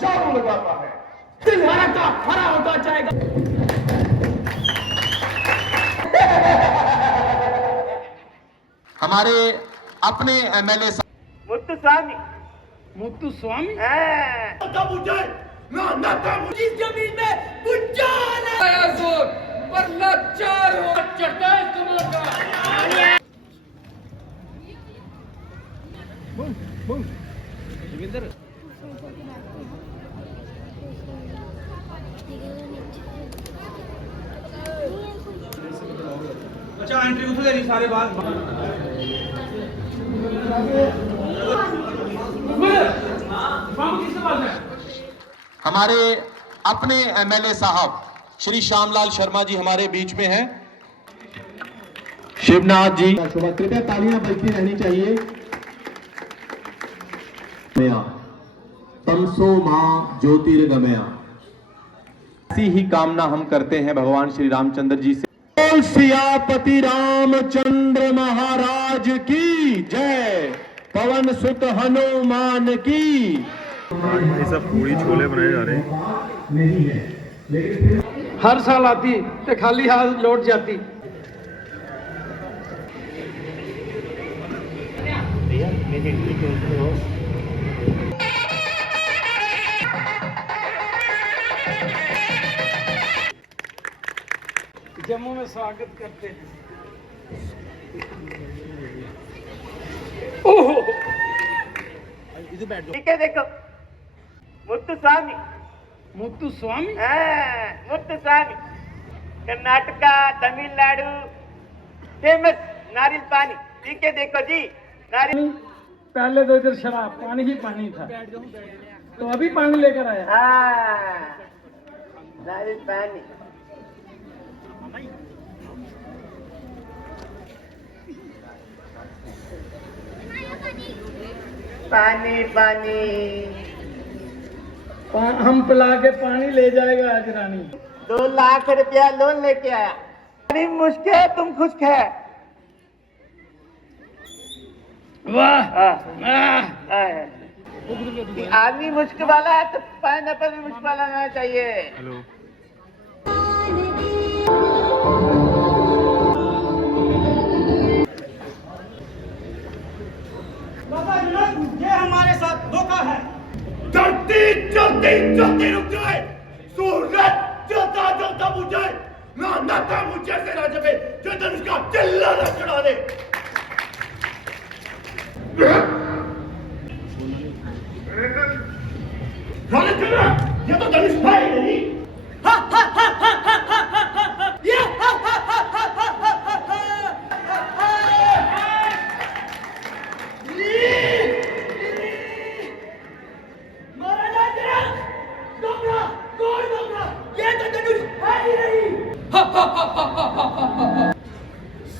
झाड़ू लगाता है। तुम्हारा का हरा होता जाएगा। हमारे अपने एमएलए मुत्तुस्वामी मुत्तुस्वामी तब मुझे ना इस जमीन में भूचाल आया जोर पर लाचार हो चढ़ता है तुम्हारा। अच्छा एंट्री उसे दे रही सारे बात हमारे अपने एमएलए साहब श्री श्यामलाल शर्मा जी हमारे बीच में हैं। शिवनाथ जी कृपया तालियां बजती रहनी चाहिए। तमसो मां ज्योतिर्गमया, ऐसी ही कामना हम करते हैं भगवान श्री रामचंद्र जी से। बोल सियापति रामचंद्र महाराज की जय, पवन सुत हनुमान की। आज भाई सब पूरी छोले बनाए जा रहे हैं। नहीं है लेकिन हर साल आती तो खाली हाथ लौट जाती। जम्मू में स्वागत करते हैं। ओहो ठीक है देखो मुत्तुस्वामी मुत्तुस्वामी मुत्तुस्वामी कर्नाटका तमिलनाडु फेमस नारियल पानी। ठीक है देखो जी नारियल। पहले तो इधर शराब पानी ही पानी था, तो अभी पानी लेकर आया। नारियल पानी पानी पानी हम पिला के पानी ले जाएगा आज रानी। 2 लाख रुपया लोन लेके आया। अरे मुश्किल है तुम खुश है। वाह आदमी मुश्किल वाला है तो पाइनएप्पल भी मुश्किल वाला होना चाहिए। हेलो ये हमारे साथ धोखा है। चलती चलती चलती रुक जाए, सूरज चलता चलता बुझे, ना मुझे से ना जमे, जो धनुष का चिल्ला न चढ़ा दे। रानी चला, ये तो धनुष है ही नहीं।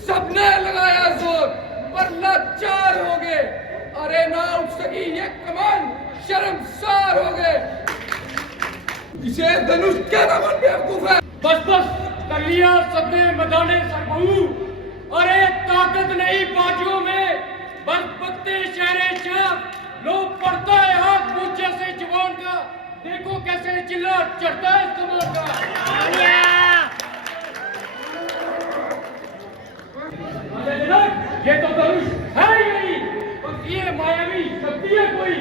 सबने लगाया जोर पर लाचार हो गए। अरे ना उठ सकी ये कमान, शर्मसार हो गए। इसे धनुष क्या नाम बेवकूफ है। बस कर लिया सबने मैदाने सरबहू। अरे ताकत नहीं बाजुओं में, बस पत्ते चेहरे चाप। लो पड़ता है हाथ पूछे से जवान का, देखो कैसे चिल्ला चढ़ता है कमान का। ये तो धनुष है ही नहीं, और ये मायावी शक्ति है कोई।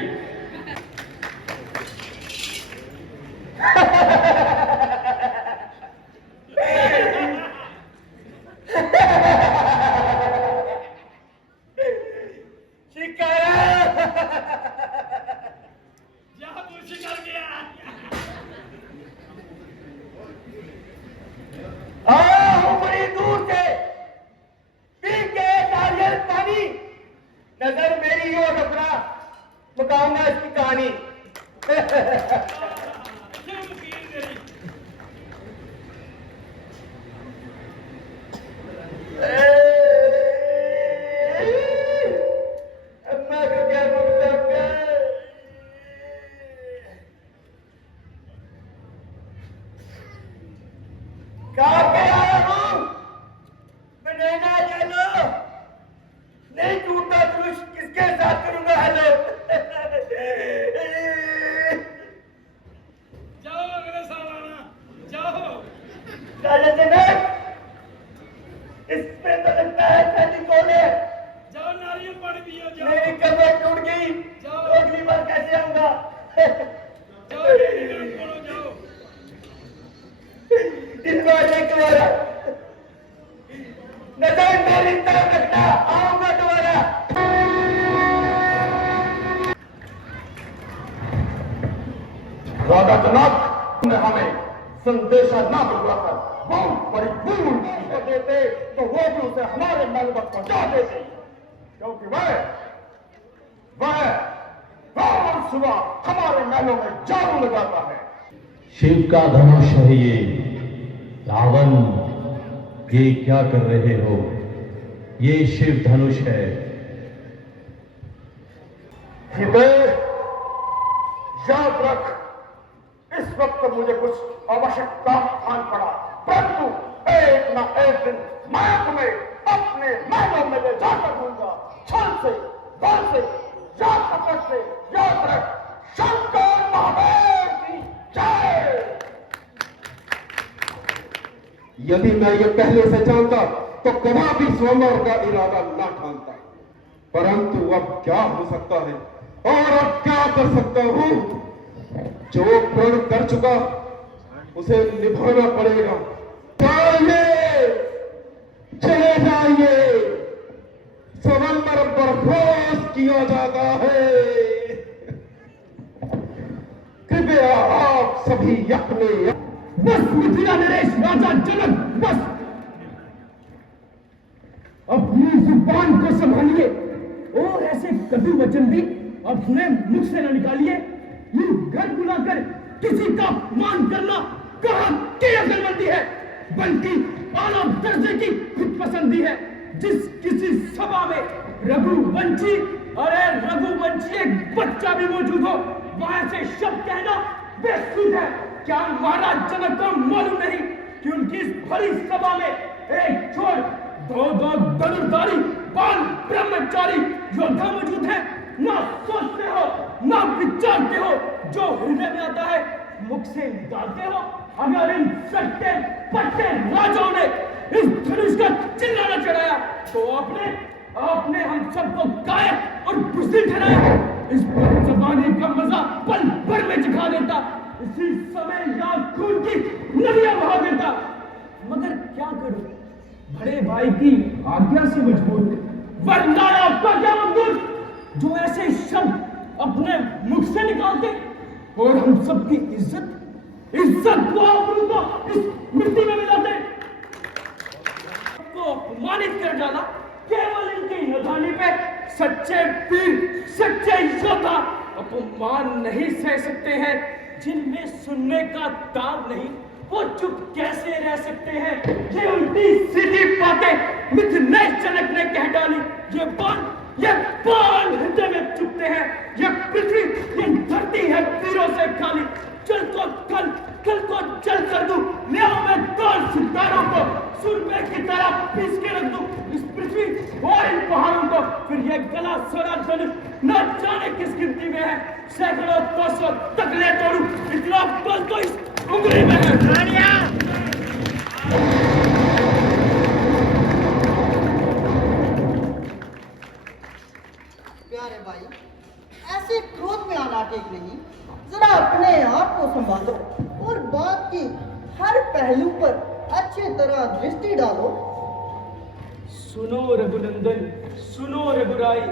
बड़ी दूर से पी के नारियल पानी, नजर मेरी ओर रखना, बताऊंगा इसकी कहानी। अम्मा को क्या बताऊंगा। कहा के आया हूं, बनाना चलो, नहीं टूटा धनुष किसके साथ करूंगा। हेलो दोबारा, नजर मेरी तरफ रखना, आऊंगा दोबारा। राजा जनक ने हमें संदेशा ना भिजवाकर बहुत बड़ी भूल कर देते तो वो भी उसे हमारे महल तक पहुंचा देते, क्योंकि वह रावण सुबह हमारे महलों में जादू लगाता है। शिव का धनुष है ये। रावण, ये क्या कर रहे हो? ये शिव धनुष है। हृदय याद रख, इस वक्त मुझे कुछ आवश्यक काम आन पड़ा, परंतु एक न एक दिन मैं तुम्हें अपने महलों में ले जाकर दूंगा। छल से, बल से, याद पकड़ से, याद रख, शंकर महादेव की जय। यदि मैं ये पहले से जानता तो कभी स्वयंवर का इरादा न ठानता, परंतु अब क्या हो सकता है और अब क्या कर सकता हूं? जो प्रण कर चुका उसे निभाना पड़ेगा। जाइए, चले जाइए, स्वयंवर बर्खास्त किया जाता है। कृपया आप सभी अपने बस मिथिला नरेश राजा जनक, बस अपनी जुबान को संभालिए और ऐसे कटु वचन भी अपने मुख से न निकालिए। यूं घर बुलाकर किसी का मान करना कहां की अकलमंदी है, बल्कि आला दर्जे की खुदपसंदी है। जिस किसी सभा में रघुवंशी, अरे रघुवंशी एक बच्चा भी मौजूद हो, वहां से शब्द कहना बेसूद है। क्या महाराज जनक को मालूम नहीं कि उनकी इस बड़ी सभा में एक छोड़ दो धनुर्धारी बाल ब्रह्मचारी योद्धा मौजूद है? ना सोचते हो, ना विचारते हो, जो हृदय में आता है मुख से निकालते हो। अगर इन सट्टे पट्टे राजाओं ने इस धनुष का चिल्लाना चढ़ाया तो आपने हम सबको गायब और बुज़दिल ठहराया। इस जबानी का मजा पल भर में चिखा देता, इसी समय यहाँ खून की नदियां बहा देता। मगर क्या करूं, बड़े भाई की आज्ञा से मजबूर, वरना आपका क्या मंजूर जो ऐसे शब्द अपने मुख से निकालते और हम सबकी इज्जत को आबरू को इस मिट्टी में मिलाते। को अपमानित कर डाला केवल इनकी नदानी पे। सच्चे वीर, सच्चे योद्धा अपमान नहीं सह सकते हैं। जिनमें सुनने का ताब नहीं, वो चुप कैसे रह सकते हैं? ये उल्टी सीधी बातें मिथिलेश जनक ने कह डाली। ये बाण हृदय में चुपते हैं। ये पृथ्वी, ये धरती है वीरों से खाली। चल को कल को जल कर दूं, ले आओ मैं काल सितारों को सुरमे की तरह पीस के रख दूं इस पृथ्वी और इन पहाड़ों को। फिर ये गला सोना धनुष न जाने किस गिनती में है, सैकड़ों 200 तकले तोड़ूं, इतना बल तो इस उंगली में है। प्यारे भाई, ऐसे क्रोध में आना ठीक नहीं। जरा अपने आप को संभालो और बात की हर पहलू पर अच्छी तरह दृष्टि डालो। सुनो रघुनंदन, सुनो रघुराई,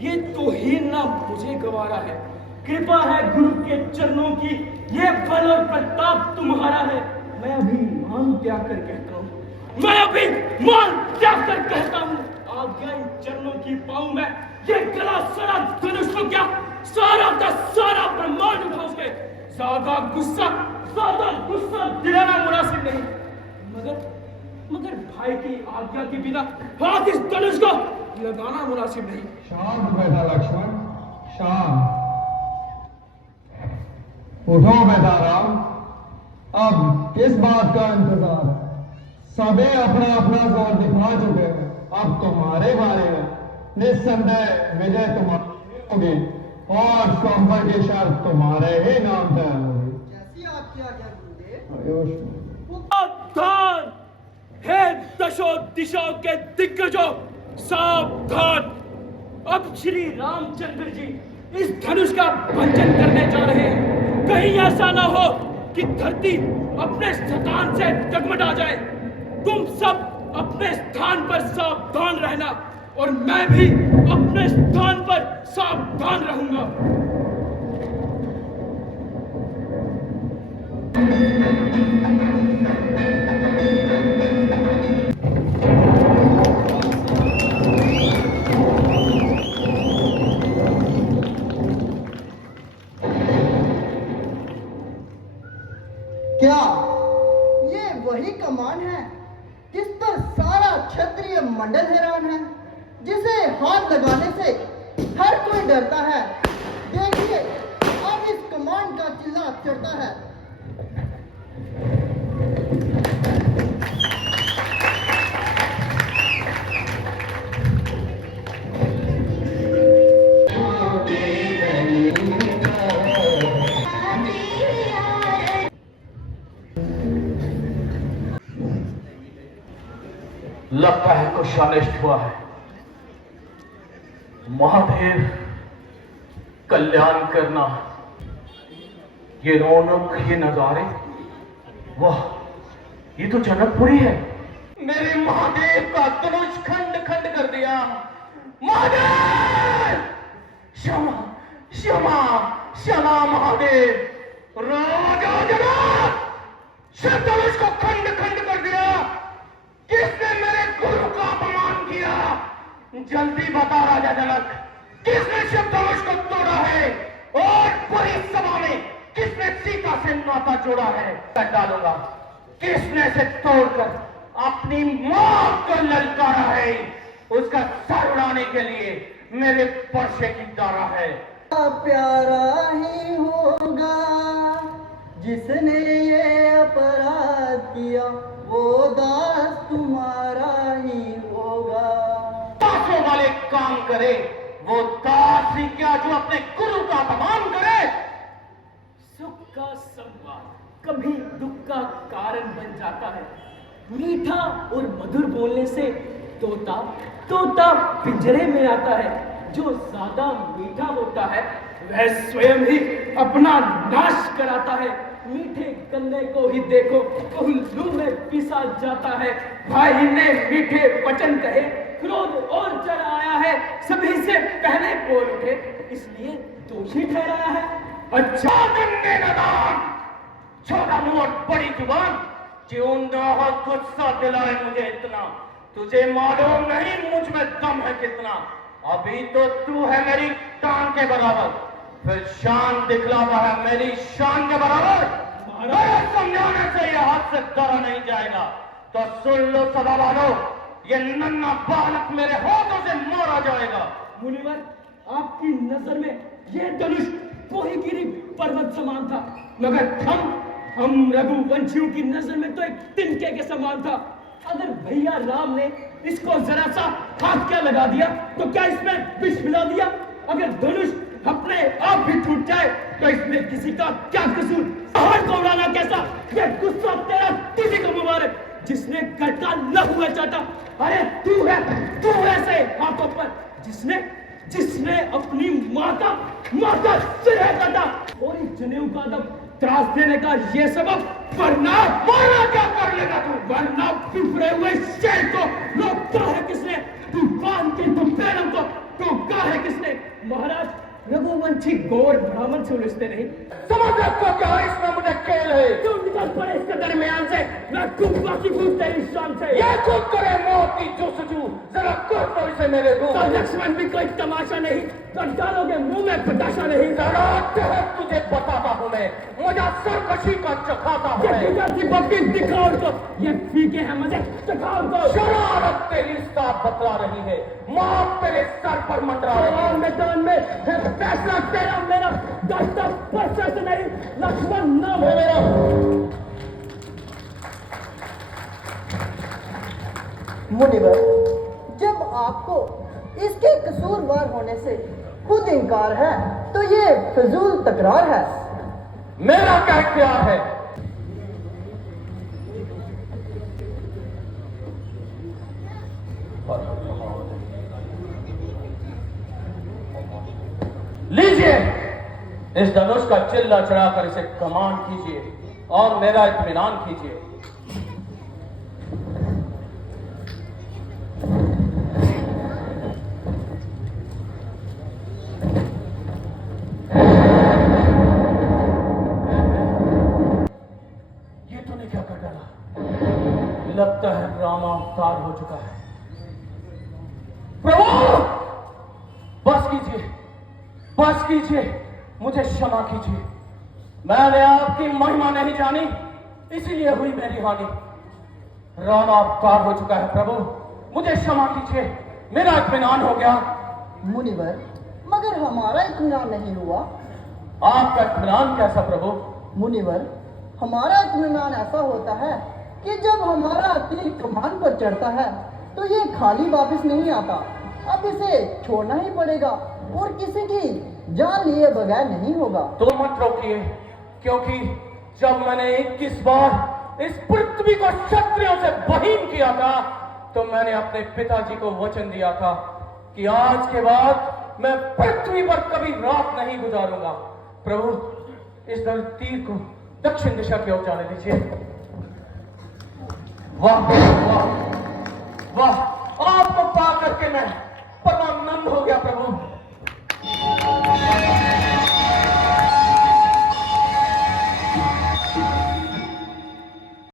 ये तौहीन ना मुझे गवारा है। कृपा है गुरु के चरणों की, ये बल और प्रताप तुम्हारा है। मैं अभी मान त्याग कर कहता हूँ, आज्ञा इन चरणों की पाऊं मैं। ये गला सारा धनुष को क्या सारा का सारा ब्रह्मांड उठा उसके। ज्यादा गुस्सा दिलाना मुनासिब नहीं, मगर भाई की आज्ञा के बिना हाथ इस धनुष को लगाना मुनासिब नहीं। शांत बैठा लक्ष्मण, शांत। उठो बेटा राम, अब किस बात का इंतजार है? सबे अपना अपना जोर दिखा चुके हैं। अब तुम्हारे बारे में निस्संदेह विजय तुम्हारी होगी और स्वयंवर की शर्त तुम्हारे ही नाम तय होगी। जैसी आपकी आज्ञा गुरुदेव। सावधान हे दशों दिशाओं के दिग्गजों, सावधान। अब श्री रामचंद्र जी इस धनुष का भंजन करने जा रहे हैं। कहीं ऐसा ना हो कि धरती अपने शतान से डगमगा जाए। तुम सब अपने स्थान पर सावधान रहना और मैं भी अपने स्थान पर सावधान रहूंगा। क्या ये वही कमान है जिस पर सारा क्षत्रिय मंडल हैरान है, जिसे हाथ लगाने से हर कोई डरता है? देखिए अब इस कमान का चिल्ला चढ़ता है। लगता है कुछ अनिष्ट हुआ है। महादेव कल्याण करना, ये रौनक, ये नजारे, वाह, ये तो जनकपुरी है। मेरे महादेव का धनुष खंड खंड कर दिया। महादेव क्षमा क्षमा क्षमा महादेव। राजा जनक धनुष को खंड खंड कर दिया। किसने मेरे गुरु का अपमान किया? जल्दी बता राजा जनक, किसने शिव धनुष को तोड़ा है और पूरी सभा में किसने सीता से नाता जोड़ा है? कर डालूंगा। किसने से तोड़कर अपनी मौत को ललकारा है? उसका सर उड़ाने के लिए मेरे पर्चे की दारा है। प्यारा ही होगा जिसने ये अपराध किया, वो दास तुम्हारा ही होगा। दासों वाले काम करे, वो दास ही क्या जो अपने गुरु का अपमान करे? सुख का संवाद कभी दुख का कारण बन जाता है। मीठा और मधुर बोलने से तोता तोता पिंजरे में आता है। जो ज्यादा मीठा होता है वह स्वयं ही अपना नाश कराता है। मीठे गन्ने को ही देखो, उल्लू में पिसा जाता है। भाई ने मीठे वचन कहे, क्रोध और चढ़ आया है, सभी से पहले बोल उठे, इसलिए दोषी ठहराया है। अच्छा गन्ने नदान, छोटा मुंह और बड़ी जुबान, जिंदा हो गुस्सा दिलाए मुझे इतना। तुझे मालूम नहीं मुझ में दम है कितना। अभी तो तू है मेरी टांग के बराबर, फिर शान दिखलाता है मेरी शान के बराबर। समझाने से यह हाथ से डरा नहीं जाएगा। तो सुन लो सदा वालों, ये नन्हा बालक मेरे हाथों से मारा जाएगा। मुनिवर, आपकी नजर में यह धनुष कोहिगिरी पर्वत समान था, मगर हम रघुवंशियों की नजर में तो एक तिनके के समान था। अगर भैया राम ने इसको जरा सा हाथ क्या लगा दिया तो क्या इसमें विष मिला दिया? अगर धनुष अपने आप भी टूट जाए तो इसमें किसी का क्या कसूर? पहाड़ को उड़ाना कैसा? यह गुस्सा तेरा किसी को मुबारक जिसने घर का लहू चाटा। अरे तू है ऐसे हाथों पर जिसने अपनी माँ का सिर काटा। और इस जनेऊ का दब त्रास देने का ये सबब, वरना क्या कर लेगा तू? वरना बिफरे हुए शेर को रोकता है किसने? तू बांध के तुम पैरों को टोका है किसने? महाराज, रघुवंशी गौर ब्राह्मण से उलझते नहीं। समझ रखो क्या इसमें मुझे खेल है। क्यों निकल पड़े इसके दरमियान से? मैं कुंभा की कूद तेरी शान से। ये कूद करे मौत की जुस्तजू, जरा कर तो इसे मेरे रूप। तो लक्ष्मण भी कोई तमाशा नहीं, तो डालोगे मुंह में पताशा नहीं। जरा तुझे बताता हूँ मैं, मजा सरकशी का चखाता हूँ। बकरी दिखाओ तो, ये फीके हैं मजे, चखाओ तो। शरारत तेरी साथ बतला रही है, मौत तेरे सर पर मंडरा रही है। मैदान में फैसला तेरा मेरा, दस्ता परसा से नहीं, लक्ष्मण नाम है मेरा। मुनिवर, जब आपको इसके कसूरवार होने से खुद इनकार है तो ये फिजूल तकरार है। मेरा क्या इख्तियार है? लीजिए, इस धनुष का चिल्ला चढ़ाकर इसे कमान कीजिए और मेरा इत्मीनान कीजिए। लगता है रामावतार हो चुका है। प्रभु बस कीजिए, मुझे क्षमा कीजिए। मैंने आपकी महिमा नहीं जानी, इसीलिए हुई मेरी हानि। रामावतार हो चुका है प्रभु, मुझे क्षमा कीजिए, मेरा इत्मीनान हो गया। मुनिवर, मगर हमारा इत्मीनान नहीं हुआ। आपका इत्मीनान कैसा प्रभु? मुनिवर, हमारा इत्मीनान ऐसा होता है कि जब हमारा तीर कमान पर चढ़ता है तो ये खाली वापस नहीं आता। अब इसे छोड़ना ही पड़ेगा और किसी की जान लिए बगैर नहीं होगा। तो मत रोकिए, क्योंकि जब मैंने 21 बार इस पृथ्वी को क्षत्रियों से बहीन किया था तो मैंने अपने पिताजी को वचन दिया था कि आज के बाद मैं पृथ्वी पर कभी रात नहीं गुजारूंगा। प्रभु, इस तीर को दक्षिण दिशा की ओर जाने दीजिए। वाह वाह वाह, आपको पा करके मैं परमानंद हो गया प्रभु।